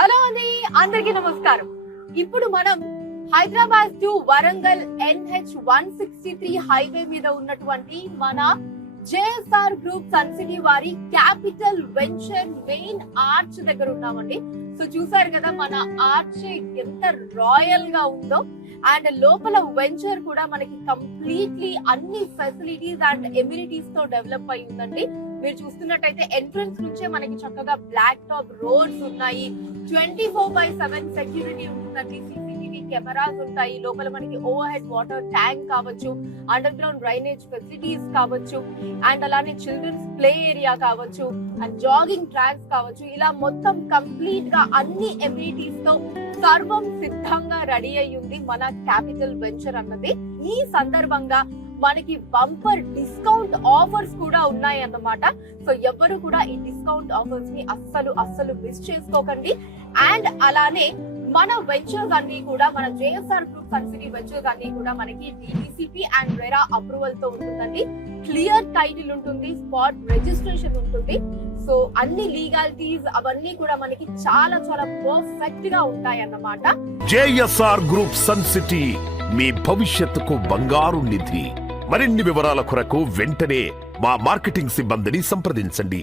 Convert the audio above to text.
Hello అండి, అందరికీ నమస్కారం. ఇప్పుడు మనం Hyderabad to Warangal NH 163 highway మీద ఉన్నటువంటి మన JSR గ్రూప్ సన్ సిటీ వారి క్యాపిటల్ వెంచర్ మెయిన్ ఆర్చ్ దగ్గర ఉన్నామండి. సో చూసారు కదా మన ఆర్చ్ ఎంత రాయల్ గా ఉందో. అండ్ లోపల వెంచర్ కూడా మనకి కంప్లీట్లీ అన్ని ఫెసిలిటీస్ అండ్ ఎమ్యూనిటీస్ తో డెవలప్ అయి ఉందండి. మీరు చూస్తున్నట్టయితే ఎంట్రన్స్ నుంచే మనకి చక్కగా బ్లాక్ టాప్ రోడ్స్ ఉన్నాయి. 24/7 సెక్యూరిటీ ఉంటుందండి. CCTV కెమెరాస్ ఉంటాయి. లోపల మనకి ఓవర్ హెడ్ వాటర్ ట్యాంక్ కావచ్చు, అండర్ గ్రౌండ్ డ్రైనేజ్ ఫెసిలిటీస్ కావచ్చు, అండ్ అలానే చిల్డ్రన్స్ ప్లే ఏరియా కావచ్చు, అండ్ జాగింగ్ ట్రాక్స్ కావచ్చు. ఇలా మొత్తం కంప్లీట్ గా అన్ని ఎమ్యూనిటీస్ తో సర్వం సిద్ధంగా రెడీ అయి ఉంది మన క్యాపిటల్ వెంచర్ అన్నది. ఈ సందర్భంగా మనకి బంపర్ డిస్కౌంట్ ఆఫర్స్ కూడా ఉన్నాయి అన్నమాట. సో ఎవరు కూడా ఈ డిస్కౌంట్ ఆఫర్స్ ని అస్సలు మిస్ చేసుకోకండి. అండ్ అలానే మన వెంచర్స్ అన్ని కూడా మన JSR group Sun City ventures అన్ని కూడా మనకి DTCP అండ్ రెరా అప్రూవల్ తో ఉంటుందండి. క్లియర్ టైటిల్ ఉంటుంది, స్పాట్ రిజిస్ట్రేషన్ ఉంటుంది. సో అన్ని లీగాలిటీస్ అవన్నీ కూడా మనకి చాలా పర్ఫెక్ట్ గా ఉంటాయి అన్నమాట. JSR గ్రూప్ సన్ సిటీ మీ భవిష్యత్తుకు బంగారు నిధి. మరిన్ని వివరాల కొరకు వెంటనే మా మార్కెటింగ్ సిబ్బందిని సంప్రదించండి.